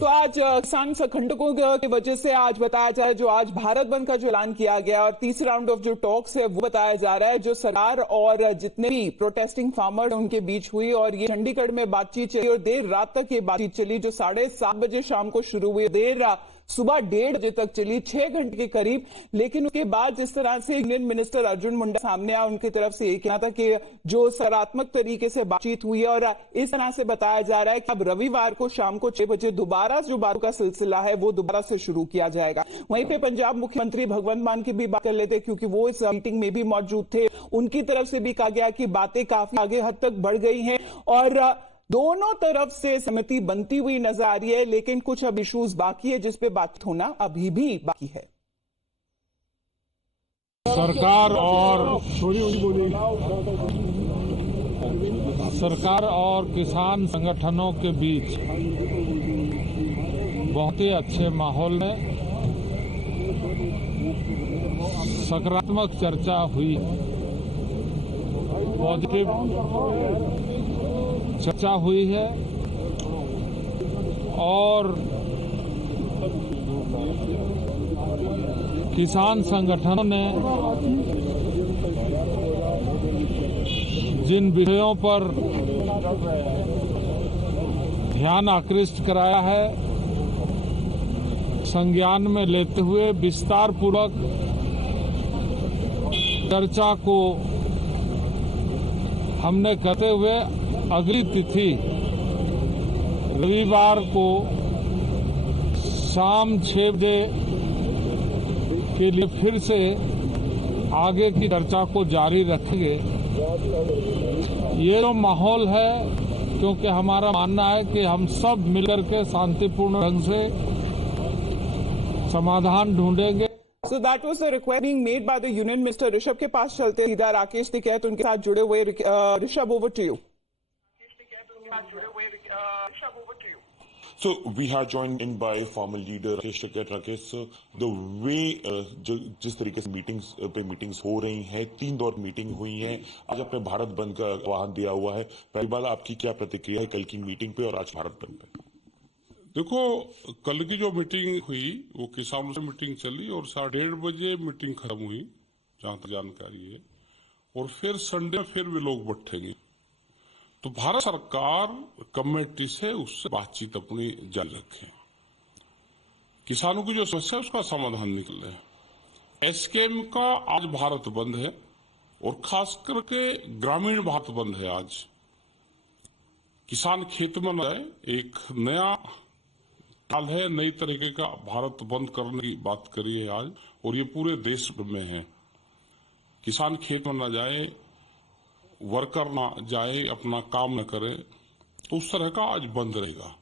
तो आज किसान संगठनों की वजह से आज बताया जा रहा है जो आज भारत बंद का जो ऐलान किया गया और तीसरे राउंड ऑफ जो टॉक्स है वो बताया जा रहा है जो सरकार और जितने भी प्रोटेस्टिंग फार्मर उनके बीच हुई और ये चंडीगढ़ में बातचीत चली और देर रात तक ये बातचीत चली जो 7:30 बजे शाम को शुरू हुई देर सुबह 1:30 बजे तक चली 6 घंटे के करीब। लेकिन उसके बाद जिस तरह से यूनियन मिनिस्टर अर्जुन मुंडा सामने आया उनकी तरफ से ये कहना था कि जो सकारात्मक तरीके से बातचीत हुई है और इस तरह से बताया जा रहा है कि अब रविवार को शाम को 6 बजे दोबारा जो बातों का सिलसिला है वो दोबारा से शुरू किया जाएगा। वहीं पे पंजाब मुख्यमंत्री भगवंत मान की भी बात कर लेते क्योंकि वो इस मीटिंग में भी मौजूद थे। उनकी तरफ से भी कहा गया कि बातें काफी आगे हद तक बढ़ गई हैं और दोनों तरफ से सहमति बनती हुई नजर आ रही है, लेकिन कुछ अब इश्यूज बाकी है जिसपे बातचीत होना अभी भी बाकी है। सरकार और किसान संगठनों के बीच बहुत ही अच्छे माहौल में सकारात्मक चर्चा हुई, पॉजिटिव चर्चा हुई है और किसान संगठनों ने जिन विषयों पर ध्यान आकृष्ट कराया है संज्ञान में लेते हुए विस्तार पूर्वक चर्चा को हमने करते हुए अगली तिथि रविवार को शाम 6 बजे के लिए फिर से आगे की चर्चा को जारी रखेंगे। ये जो माहौल है, क्योंकि हमारा मानना है कि हम सब मिलकर के शांतिपूर्ण ढंग से समाधान ढूंढेंगे। So that was the request being made by the Union Minister. Rishabh के पास चलते सीधा राकेश टिकैत उनके साथ जुड़े हुए। Rishabh, over to you. So we are joined in by former leader Rakesh Tikait. Rakesh, the way जिस तरीके से मीटिंग्स हो रही हैं, 3 दौर मीटिंग हुई हैं, आज आपने भारत बंद का आह्वान दिया हुआ है। पहली बार आपकी क्या प्रतिक्रिया है कल की मीटिंग पे और आज भारत बंद पे? देखो, कल की जो मीटिंग हुई वो किसानों से मीटिंग चली और 1:30 बजे मीटिंग खत्म हुई जहां तक जानकारी है, और फिर संडे फिर भी लोग बैठेंगे। तो भारत सरकार कमेटी से उससे बातचीत अपनी जारी रखे, किसानों की जो समस्या है उसका समाधान निकले। एसकेएम का आज भारत बंद है और खास करके ग्रामीण भारत बंद है। आज किसान खेत में न जाए, एक नया काल है, नई तरीके का भारत बंद करने की बात करी है आज, और ये पूरे देश में है। किसान खेत में न जाए, वर्कर ना जाए, अपना काम न करे, तो उस तरह का आज बंद रहेगा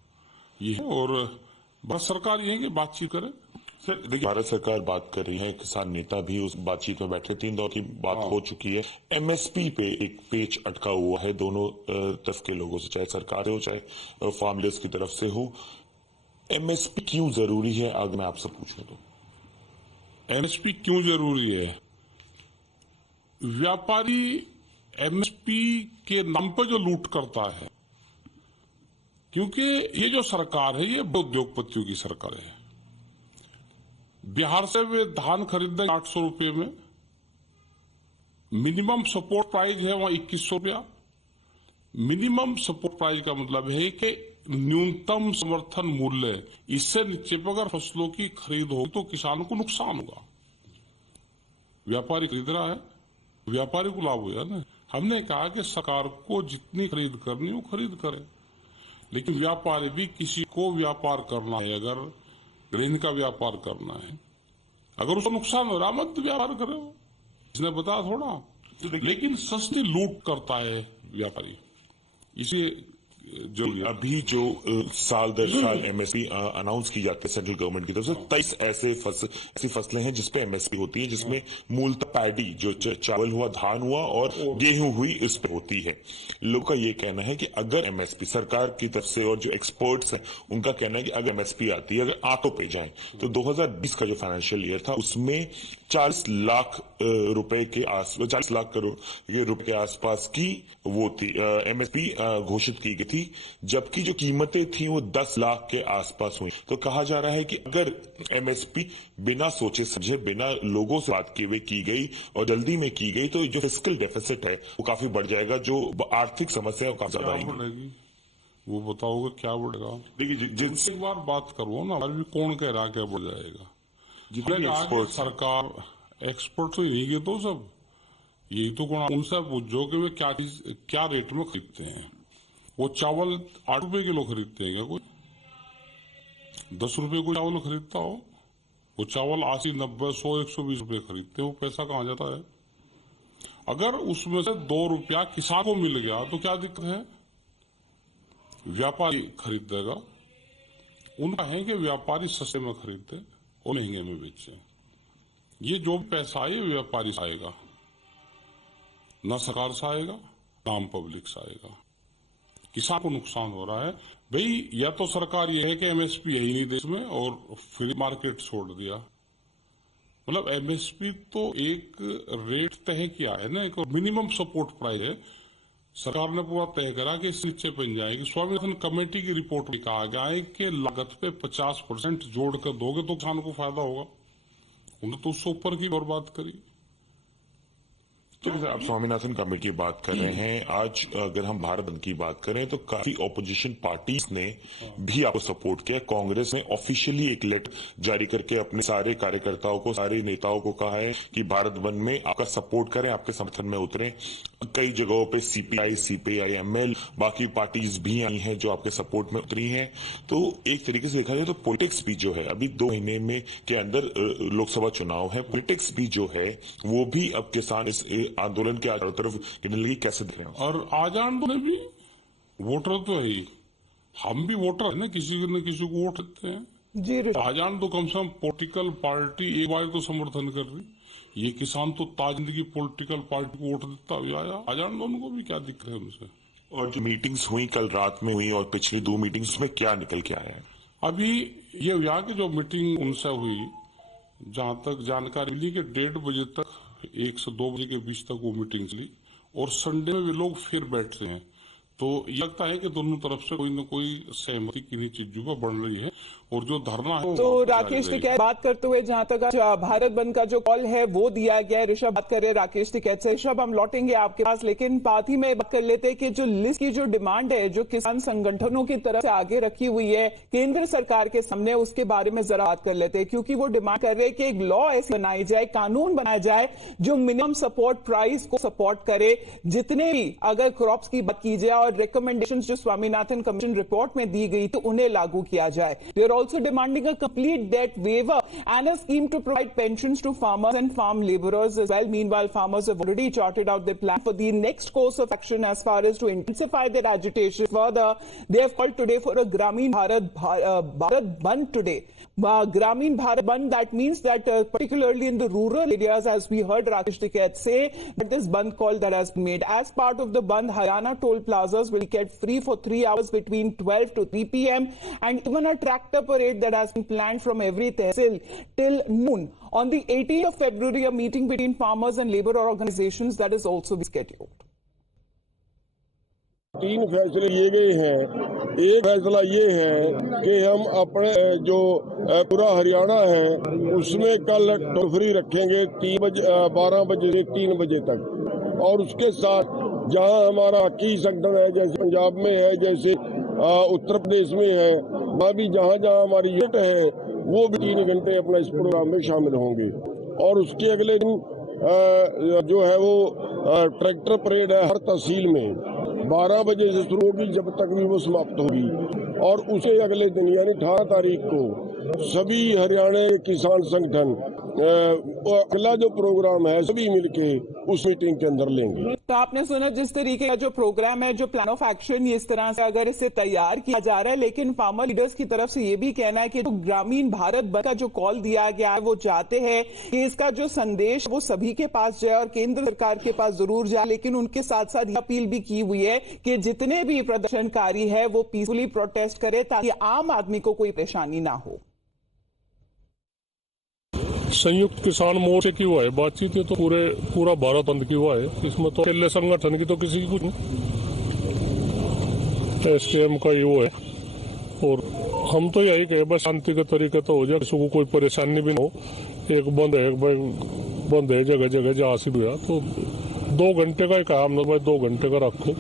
ये है। और भारत सरकार ये है कि बातचीत करे। देखिए, भारत सरकार बात कर रही है, किसान नेता भी उस बातचीत में बैठे। 3 दौर की बात हो चुकी है। एमएसपी पे एक पेच अटका हुआ है दोनों तरफ के लोगों से, चाहे सरकार हो चाहे फार्मर्स की तरफ से हो। एमएसपी क्यों जरूरी है, अगर मैं आपसे पूछूं तो? एमएसपी क्यों जरूरी है? व्यापारी एमएसपी के नाम पर जो लूट करता है, क्योंकि ये जो सरकार है ये उद्योगपतियों की सरकार है। बिहार से वे धान खरीदते 800 रुपये में, मिनिमम सपोर्ट प्राइस है वहां 2100 रुपया। मिनिमम सपोर्ट प्राइस का मतलब है कि न्यूनतम समर्थन मूल्य, इससे नीचे पर अगर फसलों की खरीद होगी तो किसानों को नुकसान होगा। व्यापारी खरीद रहा है, व्यापारी को लाभ होगा ना। हमने कहा कि सरकार को जितनी खरीद करनी हो खरीद करे, लेकिन व्यापारी भी किसी को व्यापार करना है, अगर ग्रेन का व्यापार करना है, अगर उसको नुकसान हो रहा मत व्यापार करे, इसने बताया थोड़ा। लेकिन सस्ती लूट करता है व्यापारी, इसलिए अभी जो साल दर साल एमएसपी अनाउंस की जाती है सेंट्रल गवर्नमेंट की तरफ से, 23 ऐसी फसलें हैं जिसपे एमएसपी होती है, जिसमें मूलतः पैडी जो चावल हुआ, धान हुआ और गेहूं हुई, इस पे होती है। लोगों का ये कहना है कि अगर एमएसपी सरकार की तरफ से और जो एक्सपर्ट्स हैं उनका कहना है कि अगर एमएसपी आती है, अगर आंतों पे जाए तो 2020 का जो फाइनेंशियल ईयर था उसमें 40 लाख रुपए के 40 लाख करोड़ रुपए के आसपास की वो थी एमएसपी घोषित की गई थी थी, जबकि जो कीमतें थी वो 10 लाख के आसपास हुई। तो कहा जा रहा है कि अगर एमएसपी बिना सोचे समझे, बिना लोगों से बात किए हुए की गई और जल्दी में की गई, तो जो फिस्कल डेफिसिट है वो काफी बढ़ जाएगा, जो आर्थिक समस्या है वो काफी ज्यादा आएगी। वो बताओगे क्या बढ़ेगा? देखिए, जिस एक बार बात करो ना, अभी कौन कह रहा क्या बढ़ जाएगा? जितने सरकार एक्सपर्ट तो नहीं है, तो सब यही तो उनसे पूछो कि वे क्या रेट में खरीदते हैं। वो चावल 8 रुपए किलो खरीदते हैं क्या? कोई 10 रुपए को चावल खरीदता हो? वो चावल 80, 90, 100, 120 रुपए खरीदते हैं। वो पैसा कहाँ जाता है? अगर उसमें से 2 रुपया किसान को मिल गया तो क्या दिक्कत है? व्यापारी खरीद देगा। उनका है कि व्यापारी सस्ते में खरीदते और महंगे में बेचे। ये जो पैसा है व्यापारी से आएगा, न सरकार से आएगा, न आम पब्लिक से आएगा। किसान को नुकसान हो रहा है भाई। या तो सरकार ये है कि एमएसपी है ही नहीं देश में और फ्री मार्केट छोड़ दिया। मतलब एमएसपी तो एक रेट तय किया है ना, एक मिनिमम सपोर्ट प्राइस है। सरकार ने पूरा तय करा कि इस नीचे बन जाएगी। स्वामीनाथन कमेटी की रिपोर्ट में कहा गया है कि लागत पे 50% जोड़कर दोगे तो किसान को फायदा होगा। उन्होंने तो उससे ऊपर की और बात करी। तो आप स्वामीनाथन कमेटी की बात कर रहे हैं। आज अगर हम भारत बंद की बात करें तो काफी ऑपोजिशन पार्टीज ने भी आपको सपोर्ट किया। कांग्रेस ने ऑफिशियली एक लेटर जारी करके अपने सारे कार्यकर्ताओं को, सारे नेताओं को कहा है कि भारत बंद में आपका सपोर्ट करें, आपके समर्थन में उतरें। कई जगहों पे सीपीआई, सीपीआई, एमएल, बाकी पार्टीज भी आई हैं जो आपके सपोर्ट में उतरी हैं। तो एक तरीके से देखा जाए तो पॉलिटिक्स भी जो है, अभी 2 महीने में के अंदर लोकसभा चुनाव है, पॉलिटिक्स भी जो है वो भी अब किसान इस आंदोलन के चारों तरफ गिरने लगी। कैसे दिख रहे हैं? और आजाद ने भी वोटर तो है ही, हम भी वोटर है ना, किसी न किसी को वोट देते हैं जी। आजाद तो कम से कम पॉलिटिकल पार्टी एक बार तो समर्थन कर रही। ये किसान तो ताजिंदगी पॉलिटिकल पार्टी को वोट देता हुआ आया। आजाद उनको भी क्या दिक्कत है उनसे? और जो मीटिंग्स हुई कल रात में हुई और पिछली 2 मीटिंग्स में क्या निकल के आया है? अभी ये हुआ कि जो मीटिंग उनसे हुई, जहां तक जानकारी मिली कि 1:30 बजे तक, 1 से 2 बजे के बीच तक वो मीटिंग चली और संडे में वे लोग फिर बैठते हैं। तो ये लगता है कि दोनों तरफ से कोई न कोई सहमति किन्हीं चीजों पर बन रही है और जो धरना है तो राकेश टिकैत बात करते हुए जहां तक भारत बंद का जो कॉल है वो दिया गया है, ऋषभ बात कर रहे हैं राकेश टिकैत से। ऋषभ, हम लौटेंगे आपके पास, लेकिन साथ ही में बात कर लेते हैं कि जो लिस्ट की जो डिमांड है जो किसान संगठनों की तरफ से आगे रखी हुई है केंद्र सरकार के सामने, उसके बारे में जरा बात कर लेते हैं। क्योंकि वो डिमांड कर रहे हैं कि एक लॉ ऐसी बनाई जाए, कानून बनाया जाए जो मिनिमम सपोर्ट प्राइस को सपोर्ट करे। जितने भी अगर क्रॉप्स की बात की जाए और रिकमेंडेशन जो स्वामीनाथन कमीशन रिपोर्ट में दी गई तो उन्हें लागू किया जाए। They are also demanding a complete debt waiver and a scheme to provide pensions to farmers and farm laborers as well. Meanwhile, farmers have already charted out their plan for the next course of action as far as to intensify their agitation further. They have called today for a Gramin Bharat Band today. Gramin Bharat Band, that means that particularly in the rural areas, as we heard Rakesh Tikait say, that this Band call that has been made. As part of the Band, Haryana toll plazas will get free for 3 hours between 12 to 3 p.m. and even a tractor parade that has been planned from every tehsil till noon. On the 18th of February, a meeting between farmers and labor organizations that is also scheduled. 3 फैसले लिए गए हैं। एक फैसला ये है कि हम अपने जो पूरा हरियाणा है उसमें कल टोल फ्री रखेंगे 12 बजे से 3 बजे तक। और उसके साथ जहां हमारा की संगठन है, जैसे पंजाब में है, जैसे उत्तर प्रदेश में है, वहाँ भी जहां जहां हमारी यूनिट है वो भी 3 घंटे अपना इस प्रोग्राम में शामिल होंगे। और उसके अगले दिन जो है वो ट्रैक्टर परेड है हर तहसील में 12 बजे से शुरू होगी, जब तक भी वो समाप्त होगी। और उसे अगले दिन यानी 18 तारीख को सभी हरियाणा के किसान संगठन अगला जो प्रोग्राम है सभी मिलके उस मीटिंग के अंदर लेंगे। तो आपने सुना जिस तरीके का जो प्रोग्राम है, जो प्लान ऑफ एक्शन, इस तरह से अगर इसे तैयार किया जा रहा है, लेकिन फार्मर लीडर्स की तरफ से ये भी कहना है कि जो ग्रामीण भारत बंद का जो कॉल दिया गया है वो चाहते हैं कि इसका जो संदेश वो सभी के पास जाए और केंद्र सरकार के पास जरूर जाए। लेकिन उनके साथ साथ अपील भी की हुई है कि जितने भी प्रदर्शनकारी है वो पीसफुली प्रोटेस्ट करे ताकि आम आदमी को कोई परेशानी ना हो। संयुक्त किसान मोर्चे की हुआ है बातचीत, तो पूरा भारत बंद की हुआ है। इसमें तो अकेले संगठन की तो किसी की कुछ नहीं। SKM का ही वो है। और हम तो यही कहे बस शांति का तरीका तो हो जाए, किसी को कोई परेशानी भी ना हो। एक बंद है जगह जगह जहाँ से हुआ तो 2 घंटे का ही कहा हमने, भाई 2 घंटे का रखो,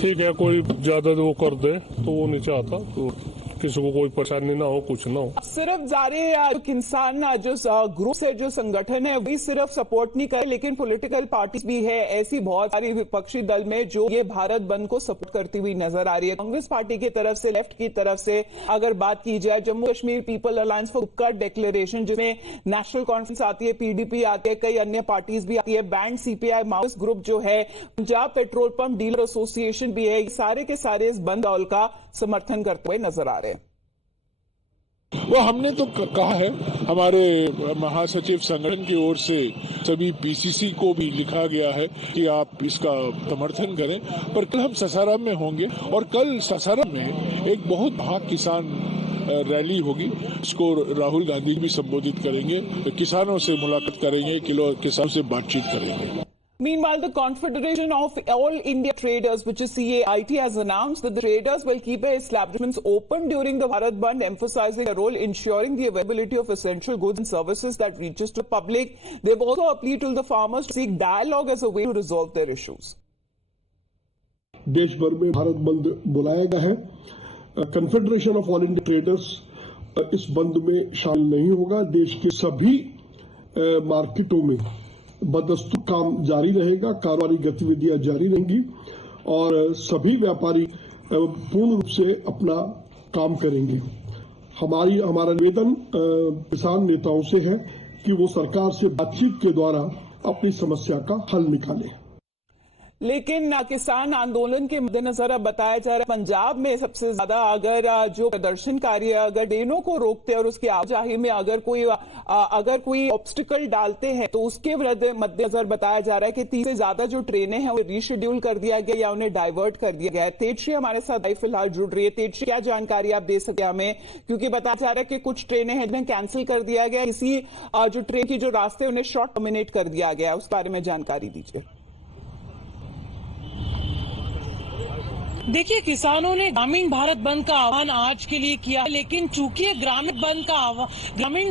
ठीक है। कोई ज्यादा वो कर दे तो वो नहीं चाहता, तो किसी को कोई परेशानी ना हो, कुछ ना हो। सिर्फ जारी किसान जो ग्रुप है, जो संगठन है, वही सिर्फ सपोर्ट नहीं करे, लेकिन पॉलिटिकल पार्टीज भी है ऐसी बहुत सारी विपक्षी दल में जो ये भारत बंद को सपोर्ट करती हुई नजर आ रही है। कांग्रेस पार्टी की तरफ से, लेफ्ट की तरफ से अगर बात की जाए, Jammu Kashmir people alliance for Gupkar declaration, जिसमें नेशनल कॉन्फ्रेंस आती है, PDP आती है, कई अन्य पार्टीज भी आती है, बैंड CPI माओइस्ट ग्रुप जो है, Punjab petrol pump dealer association भी है, सारे के सारे इस बंद दौल का समर्थन करते हुए नजर आ रहे हैं। वो हमने तो कहा है, हमारे महासचिव संगठन की ओर से सभी PCC को भी लिखा गया है कि आप इसका समर्थन करें। पर कल हम सासाराम में होंगे और कल सासाराम में एक बहुत बड़ा किसान रैली होगी, इसको राहुल गांधी भी संबोधित करेंगे, किसानों से मुलाकात करेंगे, किसानों से बातचीत करेंगे। Meanwhile, the Confederation of All India Traders, which is CAIT, has announced that the traders will keep their establishments open during the Bharat Bandh, emphasizing their role ensuring the availability of essential goods and services that reaches to the public. They've also appealed to the farmers to seek dialogue as a way to resolve their issues. देश भर में भारत बंद बुलाया गया है। Confederation of all India traders इस बंद में शामिल नहीं होगा। देश के सभी मार्केटों में बदस्तूर काम जारी रहेगा, कारोबारी गतिविधियां जारी रहेंगी और सभी व्यापारी पूर्ण रूप से अपना काम करेंगे। हमारा निवेदन किसान नेताओं से है कि वो सरकार से बातचीत के द्वारा अपनी समस्या का हल निकालें। लेकिन किसान आंदोलन के मद्देनजर अब बताया जा रहा है पंजाब में सबसे ज्यादा अगर जो प्रदर्शनकारी अगर ट्रेनों को रोकते हैं और उसकी आवाजाही में अगर कोई ऑब्स्टिकल डालते हैं तो उसके मद्देनजर बताया जा रहा है कि 30 से ज्यादा जो ट्रेनें हैं वो रीशेड्यूल कर दिया गया या उन्हें डाइवर्ट कर दिया गया है। तेजश्री हमारे साथ फिलहाल जुड़ रही है। तेजश्री, क्या जानकारी आप दे सकते हैं हमें, क्योंकि बताया जा रहा है कि कुछ ट्रेनें हैं जिन्हें कैंसिल कर दिया गया, इसी जो ट्रेन की जो रास्ते उन्हें शॉर्ट टर्मिनेट कर दिया गया, उस बारे में जानकारी दीजिए। देखिए, किसानों ने ग्रामीण भारत बंद का आह्वान आज के लिए किया है, लेकिन चूंकि ग्रामीण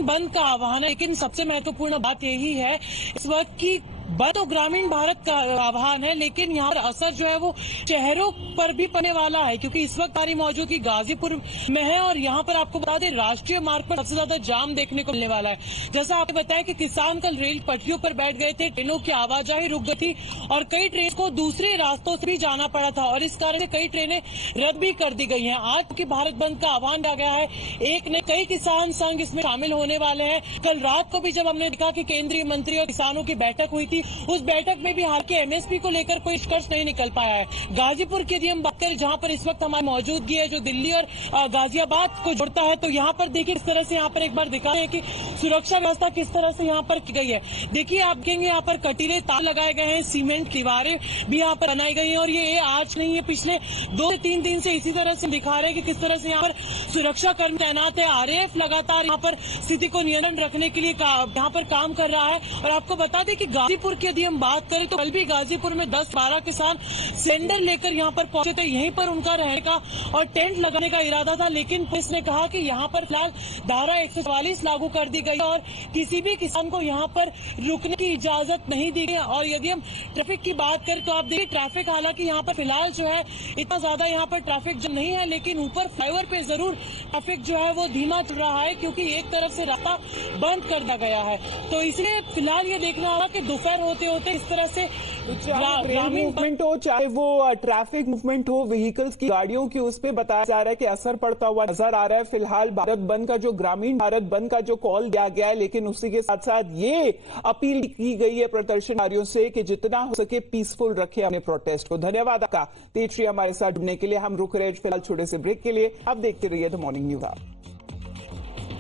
बंद का आह्वान है, लेकिन सबसे महत्वपूर्ण बात यही है इस वक्त की बंद तो ग्रामीण भारत का आह्वान है, लेकिन यहाँ पर असर जो है वो शहरों पर भी पड़ने वाला है, क्योंकि इस वक्त हमारी मौजूदगी गाजीपुर में है और यहाँ पर आपको बता दें राष्ट्रीय मार्ग पर सबसे ज्यादा जाम देखने को मिलने वाला है। जैसा आपने बताया कि किसान कल रेल पटरियों पर बैठ गए थे, ट्रेनों की आवाजाही रुक गई थी और कई ट्रेन को दूसरे रास्तों से भी जाना पड़ा था और इस कारण से कई ट्रेनें रद्द भी कर दी गई हैं। आज की भारत बंद का आह्वान किया गया है, एक ने कई किसान संघ इसमें शामिल होने वाले हैं। कल रात को भी जब हमने देखा कि केंद्रीय मंत्री और किसानों की बैठक हुई थी, उस बैठक में भी हालांकि MSP को लेकर कोई निष्कर्ष नहीं निकल पाया है। गाजीपुर की यदि हम बात करें, जहां पर इस वक्त हमारी मौजूदगी है, जो दिल्ली और गाजियाबाद को जोड़ता है, तो यहाँ पर देखिए किस तरह से यहाँ पर एक बार दिखा है कि सुरक्षा व्यवस्था किस तरह से यहाँ पर की गई है। देखिए, आप देखेंगे यहाँ पर कटीले तार लगाए गए हैं, सीमेंट दीवारें भी यहाँ पर बनाई गई हैं और ये आज नहीं है, पिछले 2 से 3 दिन से इसी तरह से दिखा रहे हैं कि किस तरह से यहाँ पर सुरक्षा कर्मी तैनात है। RAF लगातार यहाँ पर स्थिति को नियंत्रण रखने के लिए यहाँ पर काम कर रहा है। और आपको बता दें कि गाजीपुर की यदि हम बात करें तो कल भी गाजीपुर में 10-12 किसान सिलेंडर लेकर यहाँ पर पहुंचे थे, यहीं पर उनका रहने का और टेंट लगाने का इरादा था, लेकिन पुलिस ने कहा कि यहाँ पर फिलहाल धारा 144 लागू कर दी गई और किसी भी किसान को यहाँ पर रुकने की इजाजत नहीं दी गई। और यदि हम ट्रैफिक की बात करें तो आप देखिए ट्रैफिक हालांकि यहाँ पर फिलहाल जो है इतना ज्यादा यहाँ पर ट्रैफिक जो नहीं है, लेकिन ऊपर फ्लाईओवर पे जरूर ट्रैफिक जो है वो धीमा चल रहा है, क्योंकि एक तरफ से रास्ता बंद कर दिया गया है। तो इसलिए फिलहाल ये देखना होगा कि दोपहर होते होते इस तरह से ग्रामीण मूवमेंट हो, चाहे वो ट्रैफिक मूवमेंट हो, व्हीकल्स की गाड़ियों की, उस पर बताया जा रहा है कि असर पड़ता हुआ नजर आ रहा है। फिलहाल भारत बंद का जो ग्रामीण भारत बंद का जो कॉल दिया गया है, लेकिन उसी के साथ साथ ये अपील की गई है प्रदर्शनकारियों से कि जितना हो सके पीसफुल रखे अपने प्रोटेस्ट को। धन्यवाद आपका तेजश्री हमारे साथ जुड़ने के लिए। हम रुक रहे फिलहाल छोटे से ब्रेक के लिए। अब देखते रहिए द मॉर्निंग न्यूज।